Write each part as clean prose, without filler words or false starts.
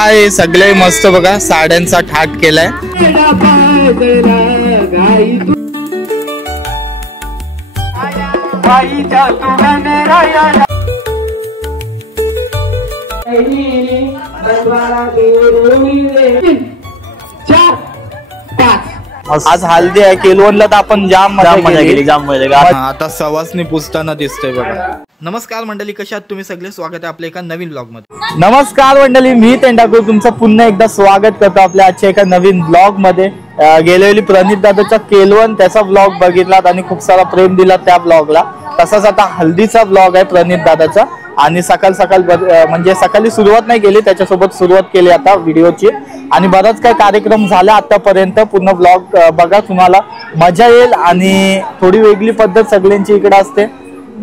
काय सगळे मस्त बघा साड्यांचा ठाट केलाय। आज हल्दी आहे केलवनला तर आपण जाम मजा केली जाम मजा। आता सवासनी पुसताना दिसतोय बघा। नमस्कार मंडळी, कशा आहात तुम्ही सगळे? स्वागत आहे आपल्या एका नवीन ब्लॉग मध्ये। नमस्कार मंडळी, मी तेंडाकुळ तुमचं पुन्हा एकदा स्वागत करतो आपल्या आजच्या एका नवीन ब्लॉग मध्ये। गेलेली प्रणित दादाचा केलवन त्याचा ब्लॉग बघितलात आणि खूप सारा प्रेम दिला त्या ब्लॉगला। तसाच आता हल्दीचा ब्लॉग आहे प्रणित दादाचा आणि सकाळ सकाळ म्हणजे सकाळी सुरुवात नाही केली, त्याच्यासोबत सुरुवात केली आता व्हिडिओची आणि बराच काही कार्यक्रम झाला आतापर्यंत। पूर्ण ब्लॉग बघा, तुम्हाला मजा येईल आणि थोडी वेगळी पद्धत सगळ्यांची इकडे असते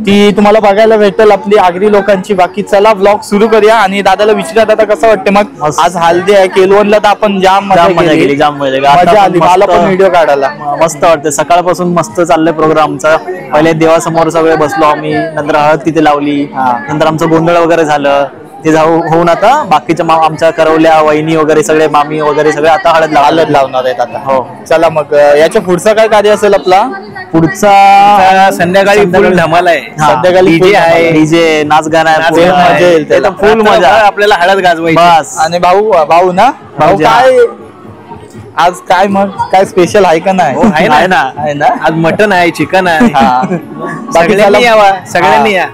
ती तुम्हाला बघायला भेटेल आपली आगरी लोकांची। बाकी चला ब्लॉग सुरू करूया आणि दादाला विचारा दादा कसं वाटतं मग? आज हल्दी आहे केलवनला तर आपण जाम मजा केली जाम मजा आली, मला पण व्हिडिओ काढायला मस्त वाटतं। सकाळपासून मस्त चाललंय प्रोग्राम आमचा। पहिले देवासमोर सगळे बसलो आम्ही, नंतर हळद तिथे लावली, नंतर आमचं गोंधळ वगैरे झालं ते होऊन आता बाकीच्या आमच्या करवल्या वहिनी वगैरे सगळे मामी वगैरे सगळे आता हळद लावणार आहेत आता। हो चला मग याच्या पुढचा काय कार्य असेल आपला? पुढचा संध्याकाळी फुल धमाल आहे, संध्याकाळी डीजे आहे, डीजे नाच गाणं आहे, मजा येईल, फुल मजा। आपल्याला हळद गाजवायची बस। आणि भाऊ ना भाऊ काय आज काय मग काय स्पेशल आहे का? नाही आहे ना, आज मटन आहे, चिकन आहे, सगळ्यांनी यावा, सगळ्यांनी या।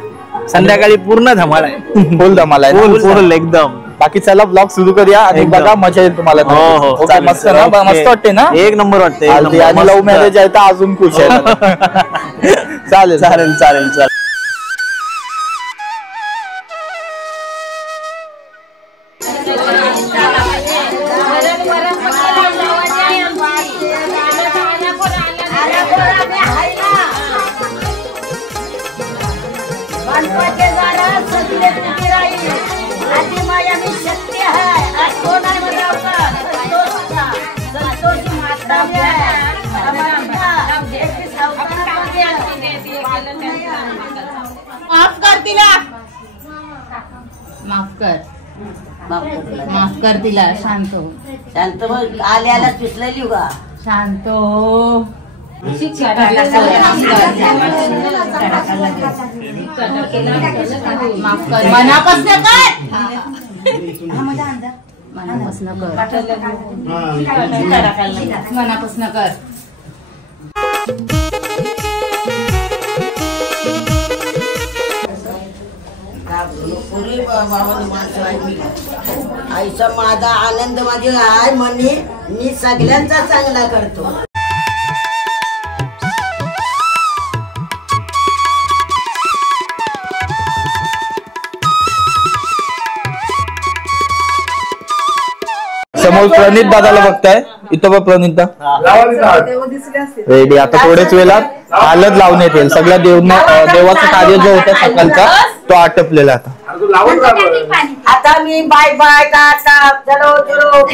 संध्याकाळी पूर्ण धमाल आहे, फुल धमाल आहे, फुल एकदम। बाकी चला ब्लॉग सुरू करूया आणि बघा मजा येईल तुम्हाला। हो मस्त ना, मस्त वाटते ना, एक नंबर वाटते। आणि लव्ह मॅरेज आहे तर अजून खुश आहे। चालेल चालेल चालेल चालेल। माफ कर तिला, शांत शांत आल्याला पिसलेली का शांत माफ कर, मनापासून कर। आईचा माझा आनंद माझी आहे म्हणे मी सगळ्यांचा चांगला करतो। समोर प्रणित दादाला बघताय, इथं बघ प्रणित रेडी। आता थोड्याच वेळात हळद लावण्यात येईल, सगळ्या देवाचं कार्य जो होता सकाळचा तो आटपलेला आता। आता मी बाय बाय टाटा चलो चलो।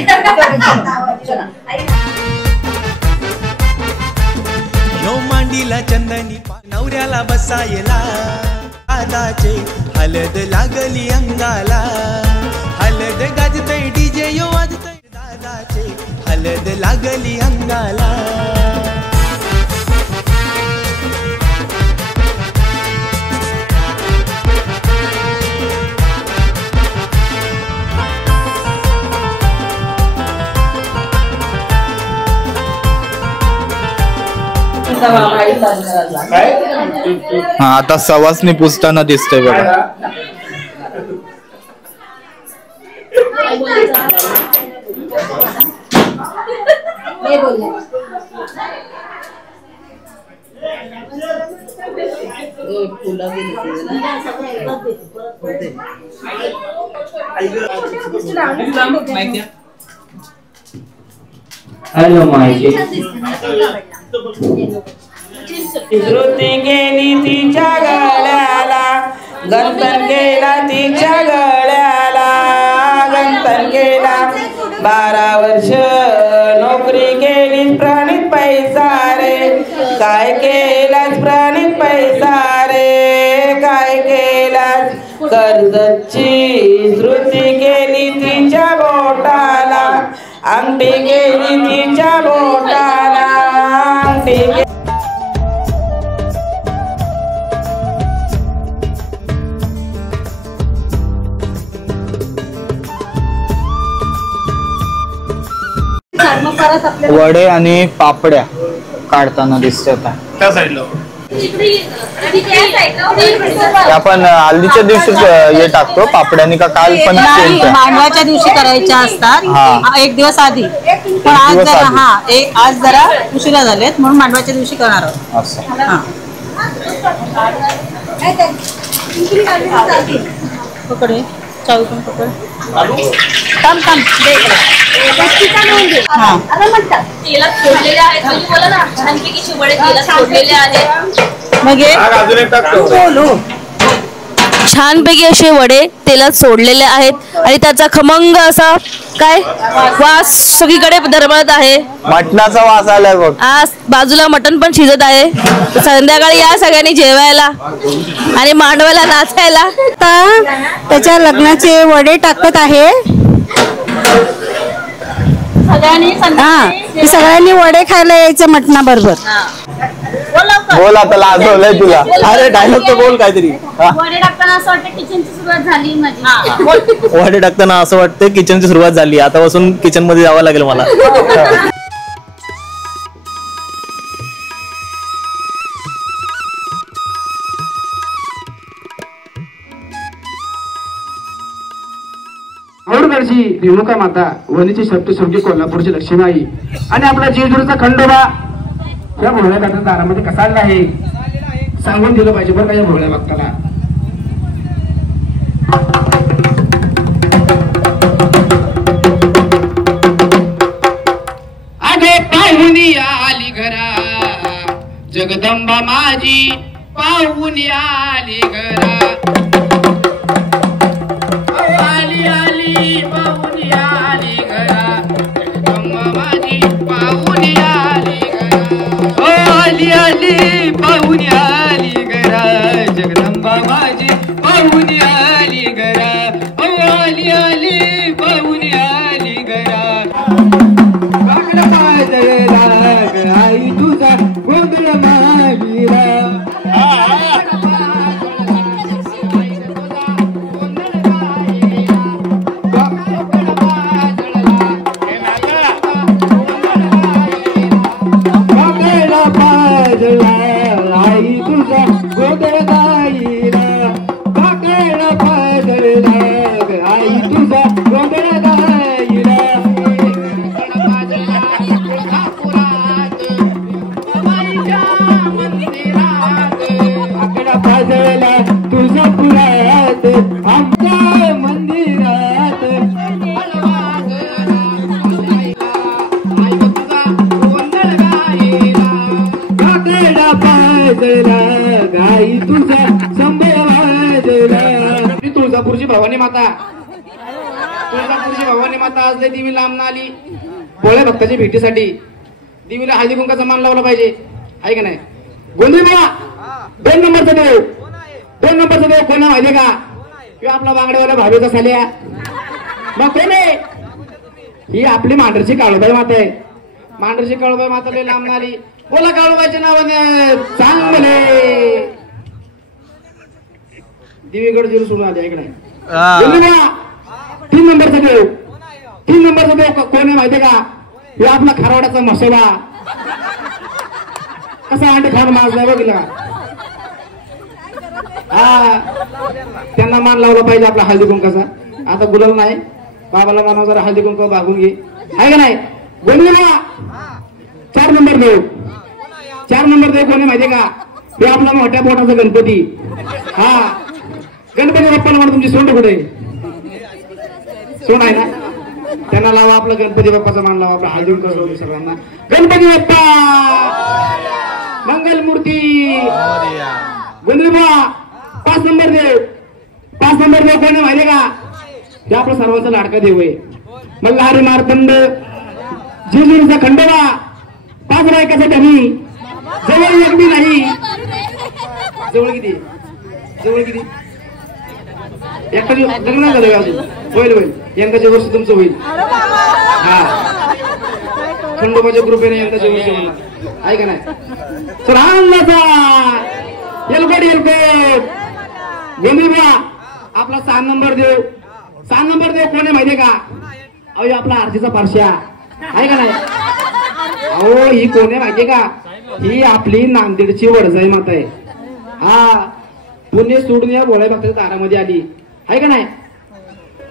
मांडीला चंदनी नवऱ्याला बसायला आदाचे हलद लागली अंगाला, हलद गाजतय डीजे यो वाजतय दादाचे हलद लागली अंगाला। हा आता सवासनी पुसताना दिसतोय बघा। हॅलो माहिती श्रुती गेली तिच्या गळ्याला, गंतन गेला तिच्या गळ्याला, गंतन गेला 12 वर्ष नोकरी केली प्रणित पैसा रे, काय केलास प्रणित पैसा रे, काय केलास कर्जतची श्रुती केली तिच्या बोटाला, अंगठी केली तिच्या बोटाला, अंगठी केली. वडे आणि पापड्या काढताना दिसते आता त्या साईडला. आपण हल्दीच्या दिवशीच हे टाकतो पापड्यानी का काल पण मांडवाच्या दिवशी करायच्या असतात एक दिवस आधी, पण आज जरा आज जरा उशिरा झालेत म्हणून मांडवाच्या दिवशी करणार आहोत असं. पकडे चावी पण पकड. थांब थांब छानपैकी असे वडे तेलात सोडलेले आहेत आणि त्याचा खमंग असा काय वास सगळीकडे दरवळत आहे. मटणाचा वास आलाय बघ. आज बाजूला मटण पण शिजत आहे. संध्याकाळी या सगळ्यांनी जेवायला आणि मांडवायला नाचायला. त्याच्या लग्नाचे वडे टाकत आहे. सगळ्यांनी वडे खायला यायचं मटणा बरोबर. बोल आता लाजवलंय तुला. अरे डायलॉग तर बोल काहीतरी. वडे टाकताना असं वाटतं किचनची सुरुवात झाली माझी. वडे टाकताना असं वाटतं किचनची सुरुवात झाली, आतापासून किचन मध्ये जावं लागेल मला. औरगडची रेणुका माता, वणीची सप्तशृंगी, कोल्हापूरची लक्ष्मीबाई आणि आपला जेजुरीचा खंडोबा या भोळ्या भक्ताच्या दारामध्ये कसा आला आहे सांगून दिलं पाहिजे बरं का या भोळ्या भक्ताला. आगे पाहुणी आली घरा, जगदंबा माझी पाहुणी आली घरा. आली आली पाहुणी आली घरा, जगदंबा माझी पाहुणी आली घरा. आली आली पाहुणी आली घरा, जगदंबा माझी पाहुणी आली घरा. आली आली पाहुणी आली घरा. बागड पाजळला ग आई तुझा गोंधळ मागिरा. आई तुझा गोंधळ गाईला, बागड पाजळला ग आई तुझा गोंधळ गाईला. पाजळला तुझा पुरात आमच्या मंदिरात. काकडा पाजला गाई तुझा संभय वाजला. तुळजापूरची भवानी माता, तुळजापूरची भवानी माता आज लय देवी लांब आली भोळ्या भक्ताच्या भेटीसाठी. देवीला हळदी कुंकाचा मान लावला पाहिजे आहे का नाही. गोंधळी मला 2 नंबरचा देव, 2 नंबरचा देव कोण आहे माहितीये का? किंवा आपला बांगड्यावाला भावेचा साल्या. मग कोण आहे? ही आपली मांढरची काळूबाई माता आहे. मांढरची काळूबाई माता लय लांब आली. बोला काळूबाईच्या नावाने चांगले देवीकडे जीव सोडून आले ऐक नाही. 3 नंबरचा देव, 3 नंबरचा देव कोण आहे माहितीये का? हे आपला खारवाड्याचा मसोबा कसा अंडे खाऊन माजला बघितला. त्यांना मान लावला पाहिजे आपला हळदी कुंकाचा. आता गुलाल नाही बाबाला मानव जरा हळदी कुंक भागून घे आहे का नाही. गोंधळीला 4 नंबर देव, 4 नंबर देव कोणी माहितीये का? हे आपला मोठ्या पोटाचा गणपती. गणपती बाप्पाला म्हणा तुमची सोंड कुठे सोंड आहे ना, त्यांना लावा आपला गणपती बाप्पाचा मान लावा. आपला हळदी कुंक सर्वांना गणपती बाप्पा मंगल मूर्ती. गोंधळी 5 नंबर देव, 5 नंबर देव कोणी माहितीये का? हे आपला सर्वांचा लाडका देव आहे. मल्हारी मार्तंड, जेजुरीचा खंडोबा, 5 बायकाचा धनी, जवळ एकटी नाही. जवळ किती, जवळ किती एकटा लग्न नाही झालं अजून? होईल होईल, यंदाच्या वर्षी तुमचं होईल. हा, खंडोबाच्या ग्रुपे यंदाच्या वर्षी होणार आहे का नाही? तर एलकोट गोंधळबा आपला 6 नंबर देव. 6 नंबर देव कोण आहे माहितीये का? अहो आपला आरतीचा पारशा आहे का नाही? अहो ही कोण आहे माहितीये का? ही आपली नांदेडची वडजाई माता आहे. हा, पुणे सोडून या बोलाय भक्ताच्या दारामध्ये आली आहे का नाही?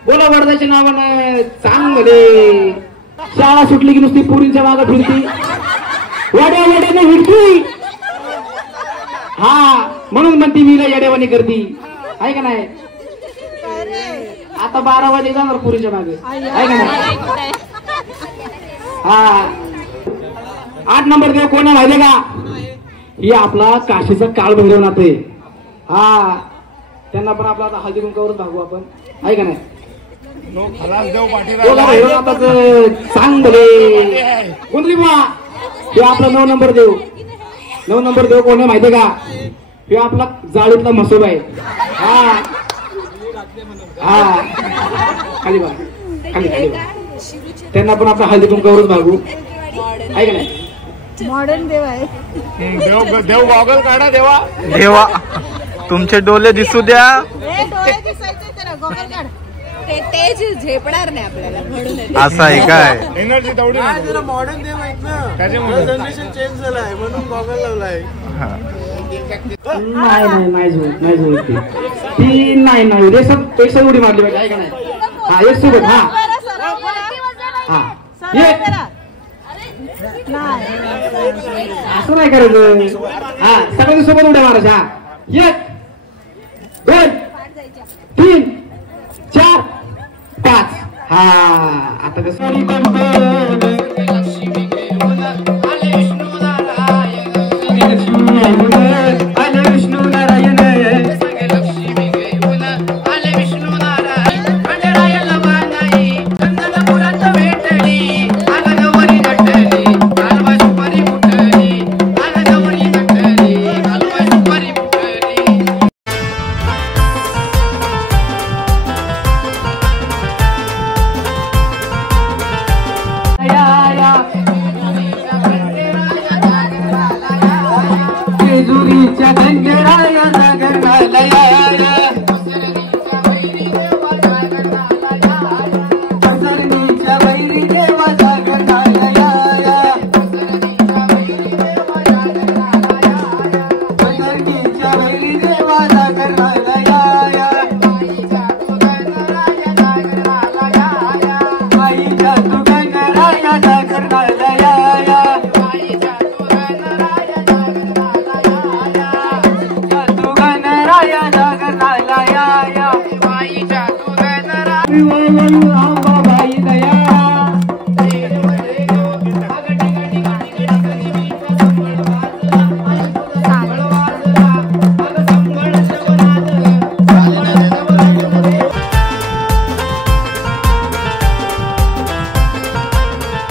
बोला वडजाच्या नावानं चांगले. शाळा सुटली की नुसती पुरींच्या मागे फिरती, वड्या वड्याने फिरती. हा, म्हणून म्हणती मीला येडेवाणी करती आहे का नाही? आता 12 वाजे जाणार पुरीच्या मागे आहे का नाही? हा, 8 नंबर देव कोण आहे माहितीये का? ही आपला काशीचा काळ भैरवनाथ आहे. हा, त्यांना पण आपला आता हळदी कुंकावरच भागू आपण आहे का नाही? चांगले कोणती बा? हे आपला 9 नंबर देव. 9 नंबर देव कोण आहे माहितीये का? हे आपला जाळीतला मसोबा आहे. हा हा, खाली बा, खाली खाली बा. त्यांना पण आपला हळदी कुंकावरच भागू आहे का नाही? मॉडर्न देव आहे. देव गॉगल काढा देवा. देवा तुमचे डोळे दिसू द्या. तेज झेपणार नाही आपल्याला म्हणून असं आहे काय? एनर्जी तेवढी मॉडर्न देव आहेत ना, त्याच्यामुळे जनरेशन चेंज झालं आहे म्हणून गॉगल लावलाय. नाही झोप ती नाही पेक्षा उडी मारली पाहिजे आहे का नाही? हा, एक सोबत. हा हा, असं नाही करायचं. हा, सगळ्यांनी सोबत उड्या मारायच्या. हा, 1 2 3 4 5. हा, आता कसं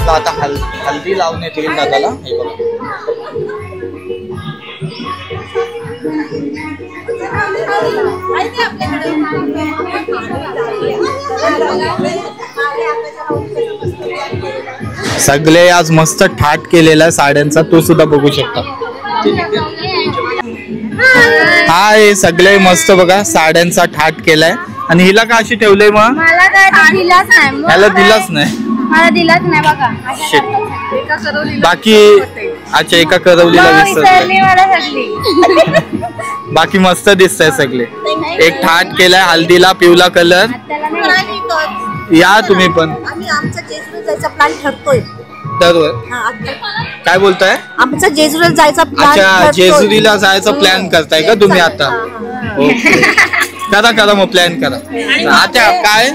आता हल्दी लावण्यात येईल दादाला. हे बघा, सगळे आज मस्त थाट केलेला साड्यांचा, तो सुद्धा बघू शकता. हा, हे सगळे मस्त बघा साड्यांचा थाट केलाय. आणि हिला का अशी ठेवलंय मग? मला काय दिलाच नाही. याला दिलाच नाही. मला दिलाच नाही बघा. बाकी अच्छा, एका करवलीला विसरली मला सगळी. बाकी मस्त दिसतंय सगळे. एक थाट केलाय हल्दीला, पिवळा कलर. या तुम्ही पण. आमचा जेजुरीला जायचा प्लॅन ठरतोय. काय बोलताय? आमचा जेजुरीला जायचा प्लॅन. अच्छा, जेजुरीला जायचा प्लॅन करताय का तुम्ही आता? ओके, करा मग प्लॅन करा. आता काय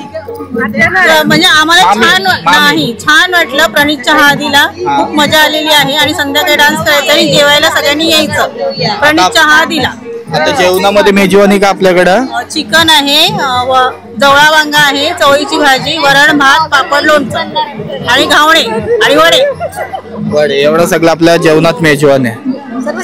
म्हणजे आम्हाला छान वाटलं. प्रणीतच्या हळदीला खूप मजा आलेली आहे आणि संध्याकाळी डान्स करायचा आणि जेवायला सगळ्यांनी यायचं प्रणीतच्या हळदीला. आता जेवणामध्ये मेजवानी का आपल्याकडं? चिकन आहे, जवळा वांगा आहे, चवळीची भाजी, वरण भात, पापड, लोणचं आणि घावणे आणि वडे. एवढं सगळं आपल्या जेवणात मेजवान आहे.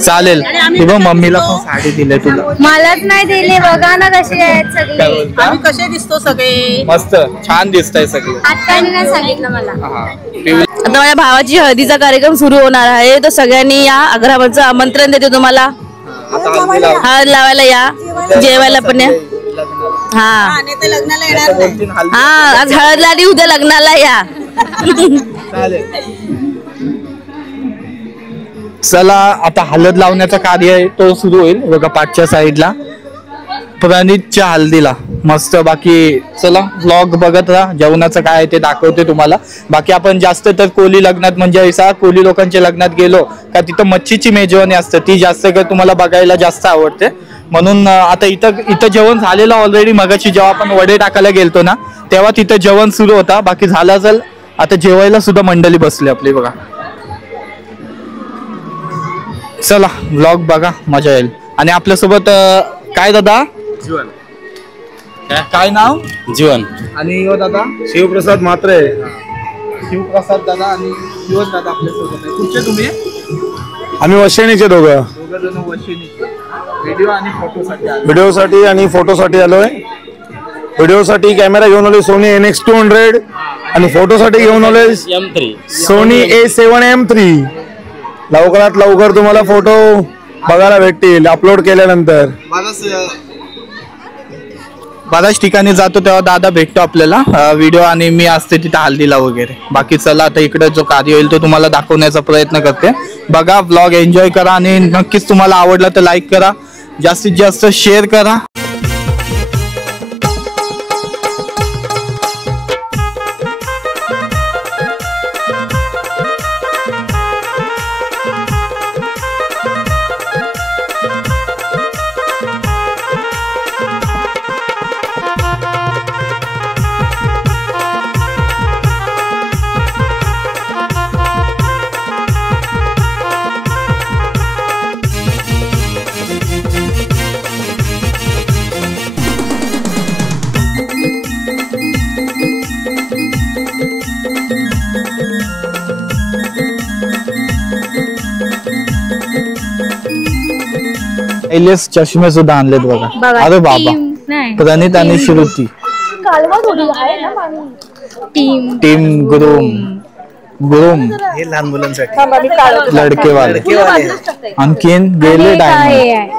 चालेल. ती बघ मम्मीला पण साडी दिली तुला. मलाच नाही दिली, बघा ना कशी आहेत सगळे. आम्ही कसे दिसतो सगळे? मस्त छान दिसतंय सगळे. आत्याने नाही सांगितलं मला. आता माझ्या भावाची हळदीचा कार्यक्रम सुरू होणार आहे, तर सगळ्यांनी या. आग्रावरचं आमंत्रण देते तुम्हाला. हळद लावायला या, जेवायला पण या. हा लग्नाला येणार नाही. हा, आज हळदला आणि उद्या लग्नाला या. चला आता हळद लावण्याचा कार्य आहे तो सुरू होईल बघा पाठच्या साईडला, प्रणीतच्या हल्दीला. मस्त. बाकी चला व्लॉग बघत राहा. जेवणाचं काय आहे ते दाखवते तुम्हाला. बाकी आपण जास्त तर कोली लग्नात म्हणजे ऐसा कोली लोकांच्या लग्नात गेलो का तिथं मच्छीची मेजवानी असते, ती जास्त तुम्हाला बघायला जास्त आवडते. म्हणून आता इथं जेवण झालेलं ऑलरेडी. मगाशी जेव्हा आपण वडे टाकायला गेलतो ना तेव्हा तिथं जेवण सुरू होता. बाकी झालं असेल आता जेवायला सुद्धा मंडळी बसली आपली बघा. चला व्लॉग बघा, मजा येईल. आणि आपल्यासोबत काय दादा? जीवन. काय नाव? जीवन. आणि हो दादा? शिवप्रसाद मात्रे. शिवप्रसाद दादा आणि जीवन दादा आपल्यासोबत आहे. कुठचे तुम्ही? आम्ही वशिणीचे दोघं जण वशिणीचे. व्हिडिओ आणि फोटोसाठी आलो. व्हिडिओसाठी आणि फोटोसाठी आलोय. व्हिडिओसाठी कॅमेरा घेऊन आलोय सोनी NX200 आणि फोटोसाठी घेऊन आलोय M3 सोनी A7 M3. लवकरात लवकर तुम्हाला फोटो बघायला भेटतील अपलोड केल्यानंतर. बऱ्याच ठिकाणी जातो तेव्हा दादा भेटतो आपल्याला व्हिडिओ, आणि मी असते तिथे हल्दीला वगैरे. बाकी चला आता इकडे जो कार्य होईल तो तुम्हाला दाखवण्याचा प्रयत्न करते. बघा व्लॉग एन्जॉय करा आणि नक्कीच तुम्हाला आवडला तर लाईक करा, जास्तीत जास्त शेअर करा. एलियस चष्मे सुद्धा आणलेत बघा. अरे बाबा, प्रणीत आणि श्रुती टीम गुरुम हे लहान मुलांसाठी लडकेवाले. आणखीन गेले डायमंड.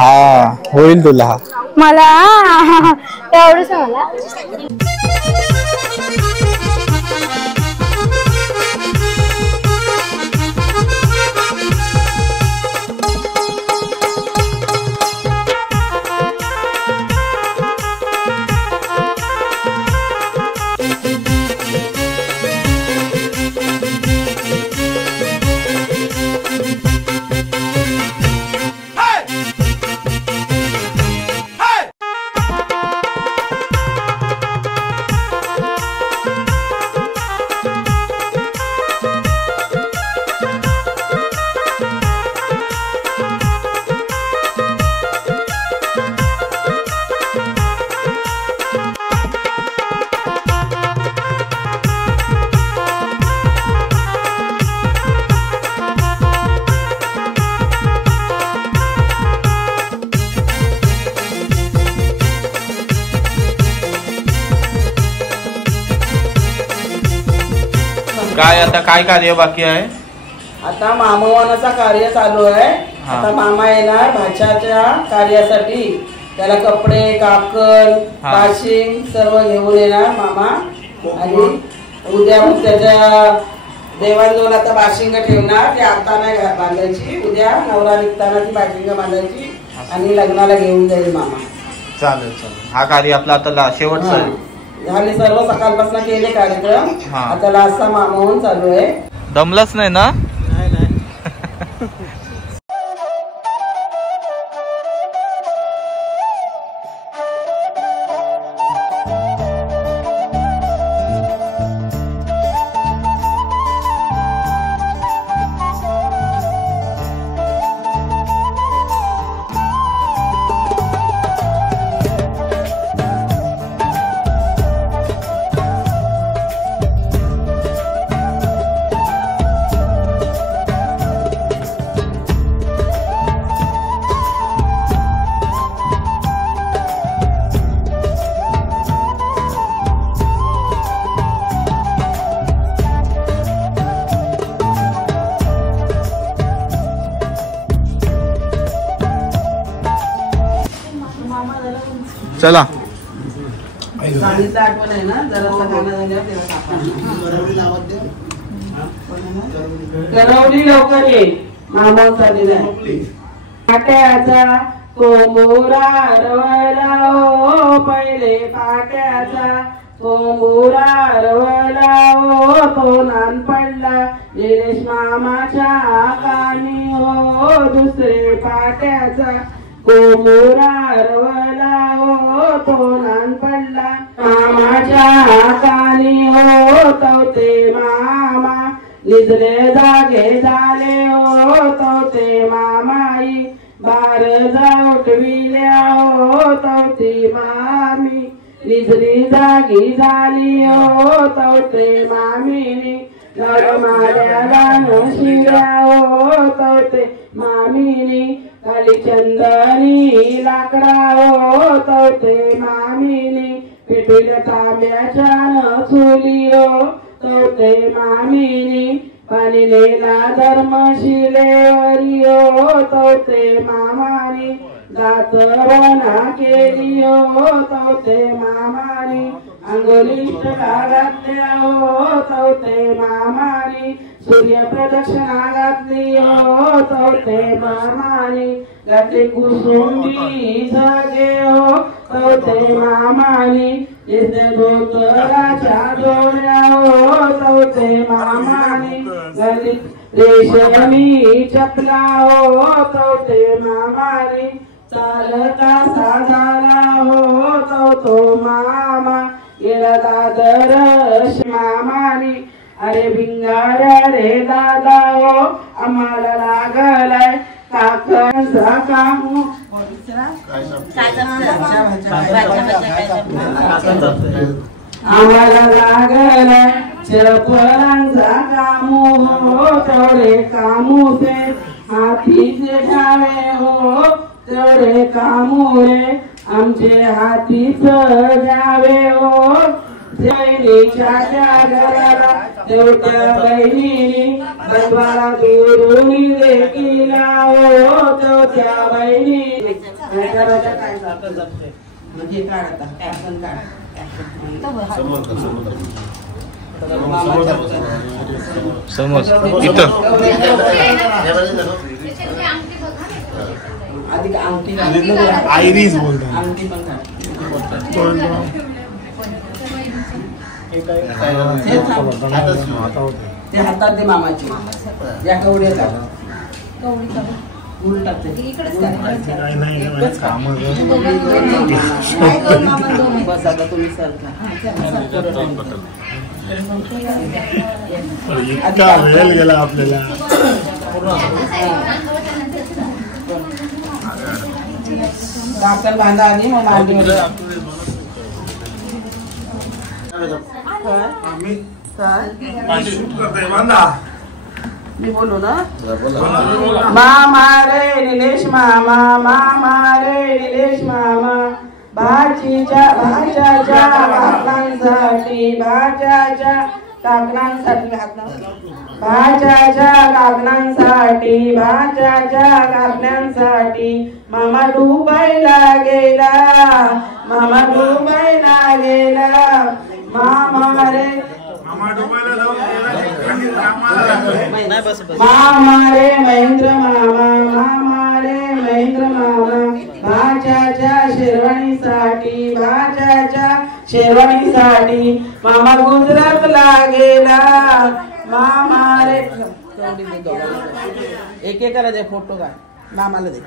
हा होईल तुला. मला एवढंच मला. काय आता काय कार्य बाकी आहे? आता मामावानाचा कार्य चालू आहे. आता मामा येणार भाच्याच्या कार्यासाठी. त्याला कपडे, काकल, बाशिंग सर्व घेऊन येणार मामा. आणि उद्या मग त्याच्या देवांजवळ आता बाशिंग ठेवणार. ती आता नाही बांधायची, उद्या नवरा निघताना ती बाशिंग बांधायची आणि लग्नाला घेऊन जाईल मामा. चालेल चालेल. हा कार्य आपला आता शेवटचा आहे. झाले सर्व सकाळपासून केले कार्यक्रम. आता लास्टचा मामावून चालू आहे. दमलाच नाही ना? चला साडीचं आठवण आहे ना जरा गाणं झाल्यावर करवली लवकर ये मामा चालेला पाट्याचा कोंबुरा रवला ओ पहिले पाट्याचा कोंबुरा रवला ओ तो नान पडला निलेश मामाच्या कानी हो दुसरे पाट्याचा कोंबुरा रवला ओ तो नान पडला मामाच्या कानी हो तवते मामा निजले जागे झाले हो तवते मामाई बार उठविल्या हो तवती मामी निजली जागी झाली हो तवते मामीनी लढ माऱ्याला शिव्या हो तवते मामीनी खाली चंदनी लाकडा हो तवते मामीनी पिठुल्या तांब्याच्या चुली हो तवते मामीनी पाणी नेला धर्मशिलेवरी हो तवते मामानी दातरवना केली हो तवते मामानी अंगोलीष्ट घातल्या हो तवते मामानी सूर्यप्रदक्षिणा घातली हो तवते मामानी घातली कुसुंडी जागे हो तवते मामानी धोतराच्या जोड्या हो तवते मामानी घातली रेशमी चपला हो तवते मामानी चालता साधाला हो तवतो मामा गेला दादर मामानी अरे भिंगाऱ्या रे दादा हो आम्हाला लागलाय काकांचा कामू आम्हाला लागलाय चपरांचा कामू हो तेवढे कामूचे हातीचे घ्यावे हो तेवढे कामू रे आमचे हातीच घ्यावे हो बहिणीच्या त्या घराला तेवढ्या बहिणीनी बंधवाला दुरून देखील हो तेवढ्या बहिणी काय करायचं काय जातं म्हणजे काढता काय पण काढ समोर इथं आयरीज बोलतात अंगठी पण काढ ते हातात दे मामाची या कवड्या बस आता तुम्ही इतका वेळ गेला आपल्याला दाखल बांधा आणि मग मांडीवर मी बोलू ना मामा रे निलेश मामा मामा रे निलेश मामा भाजीच्या काकणांसाठी भाज्याच्या काकणांसाठी मामा डुबायला गेला मामा रे मामा रे महेंद्र मामा भाज्याच्या शेरवाणीसाठी मामा गुजरातला गेला मामा रे एक एकाला दे फोटो का मामाला दे